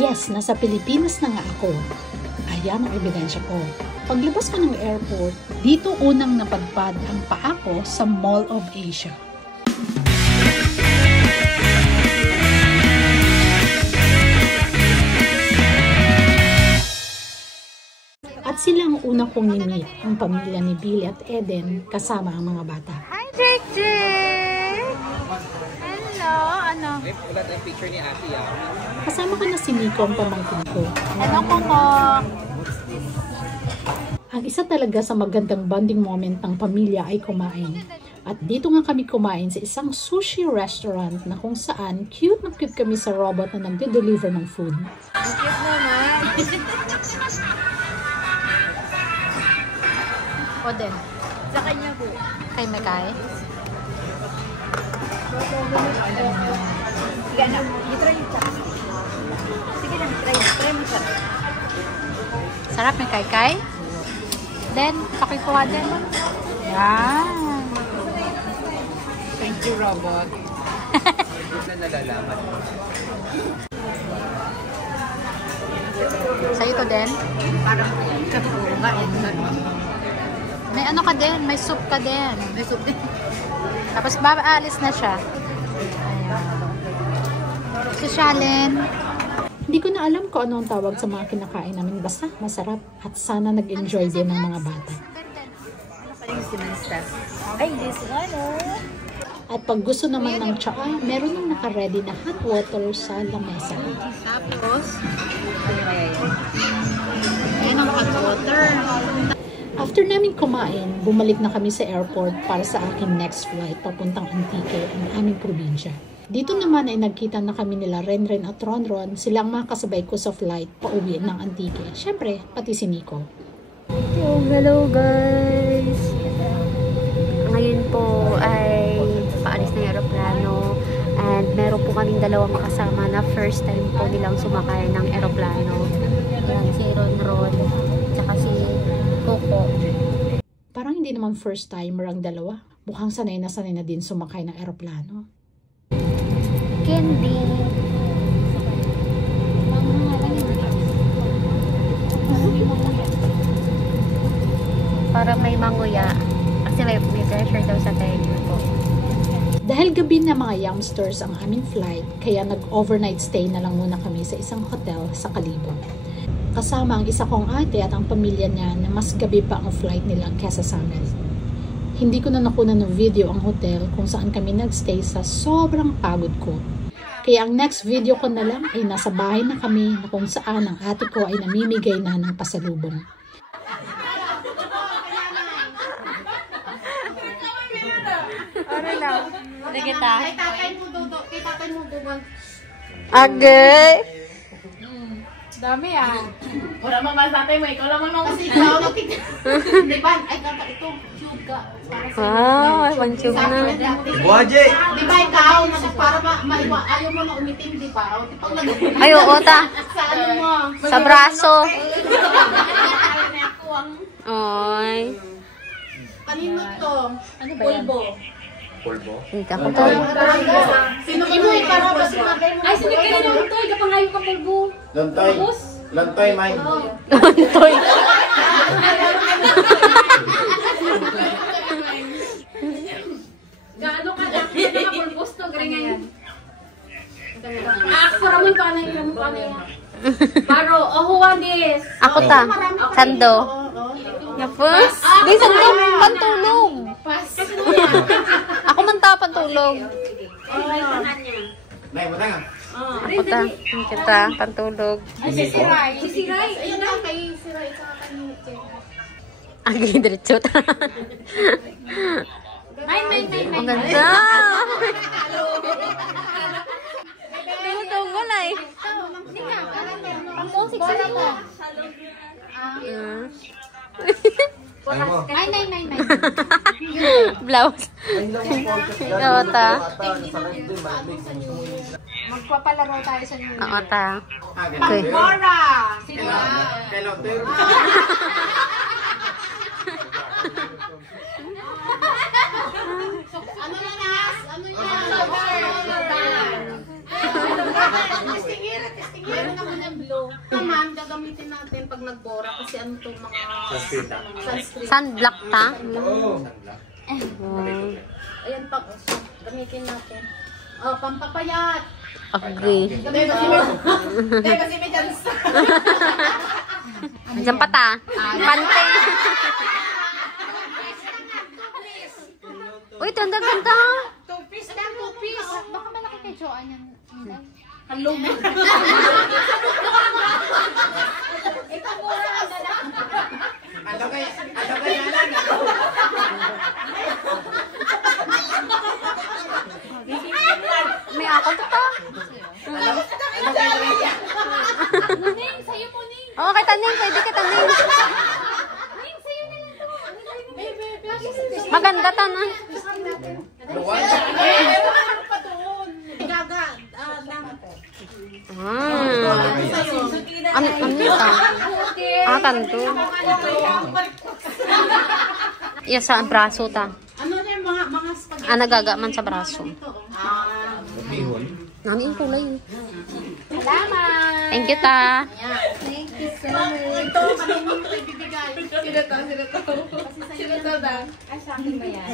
Yes, nasa Pilipinas na nga ako. Ayan ang ebidensya ko. Paglabas ko ng airport, dito unang napadpad ang paa ko sa Mall of Asia. At sila ang unang kong nimit, ang pamilya ni Billy at Eden kasama ang mga bata. Hi, Jake! Hello, ano? Wala tayong picture ni Ate, ah. Kasama ko na si Nico ang pamangkin ko. Hello, Coco! Ang isa talaga sa magandang bonding moment ng pamilya ay kumain. At dito nga kami kumain sa isang sushi restaurant na kung saan cute na cute kami sa robot na nagde-deliver ng food. Cute naman! O din. Sa kanya po. Kay Mekay? Sige na. I-try yung chopstick. Sige lang, try mo sarap. Sarap yung kay-kay? Then, pakikuha din. Yan. Thank you, robot. Na nalalaman. Sa'yo to din? Parang kapurunga yan. May ano ka din, may soup ka din. May soup din. Tapos aalis na siya. Ayan. Si Shalyn. Hindi ko na alam kung ano ang tawag sa mga kinakain namin. Basta masarap at sana nag-enjoy din ng mga bata. Ay, this one, oh. At pag gusto naman ng tsaa, meron nang naka-ready na hot water sa lamesa. Tapos, ayan ang hot water. After namin kumain, bumalik na kami sa airport para sa aking next flight papuntang Antique, ang aming probinsya. Dito naman ay nagkita na kami nila Renren at Ronron, silang mga kasabay ko sa flight pauwi ng Antique. Siyempre, pati si Nico. Hello guys! Ngayon po ay paalis na yung aeroplano and meron po kaming dalawang kasama na first time po nilang sumakay ng aeroplano. Yan, si Ronron tsaka si Coco. Parang hindi naman first timer ang dalawa. Mukhang sanay na din sumakay ng aeroplano. Candy. Para may manguya. Kasi may pressure daw sa tenga po. Dahil gabi na mga youngsters ang aming flight, kaya nag-overnight stay na lang muna kami sa isang hotel sa Kalibo. Kasama ang isa kong ate at ang pamilya niya na mas gabi pa ang flight nila kesa sa amin. Hindi ko na nakuna ng video ang hotel kung saan kami nagstay sa sobrang pagod ko. Kaya ang next video ko na lang ay nasa bahay na kami na kung saan ang ate ko ay namimigay na ng pasalubong. Ano lang? Nagita? Kay tatay mo, Dudo. Agay! Dami ah. Wala mang tatay mo, ikaw lamang nung kasi ikaw nakikita. Di ba? Ay, kaka ito. Tube ka. Wow, ibang tube na. Buwaje! Di ba ikaw, para maiwa, ayaw mo na umitim, di ba? O, di pag nag- Ay, oo ta. Sa ano mo? Sa braso. Ayaw na ako ang Ay. kanino to? Ano ba yan? Pulbo. Pulbo? Hindi ako to. Sino ka mo para ba sinagay mo? Ay, sige kayo naman to. Ikapangayo ka pulbo. Lantay. Lantay, May. Toy. Gaano ka lang. Ano ka pulbos to? Garingan. Ako ramon ka na yung ka na yan. Paro, ohuwadis. Ako ta. Sando. Yapos. Di, sando. Pantulog. Ako man ta, pantulog. May, matang ah. Ako ta. Kita, pantulog. Sisiray. Sisiray. Ayun na, kay Siray ka kanino. Agi, diretso ta. May. Ang ganda. Tumutong wala eh. Pang-musik sila mo. Ay mo. May. Blouse. Oo ta. Magpapalaro tayo sa inyo. Oo ta. Okay. Mora! Kay Lotte. Ano na nas? Ano yan? Testingin. Testingin. Ano na muna gagamitin natin pag nagbora kasi ano to mga sunscreen. Sunblock ta? Oo. Ayan pa, gamitin natin. Oh, pampapayat. Okay. Gabi ba si may dyan sa... Andiyan pa ta. Pante. Uy, ganda-ganda. 2 piece lang, 2 piece. Baka malaki kay Joanne yan. Halong. Ikaw mura ang dala. Ano kaya lang? May ako to ta. Ning, sa'yo mo, Ning. Oo, kay Taning. Pwede kay Taning. Ning, sa'yo na lang to. Maganda ta na. Pa doon. Gaga. Ano ta? Kanto. Iya sa braso ta. Ano na yung mga spaghetti? Nagagaman sa braso. Nani yung kulay. Salamat. Thank you ta. Thank you so much. Ito, kanina ko ibibigay. Sino to? Ay, sa akin ba yan?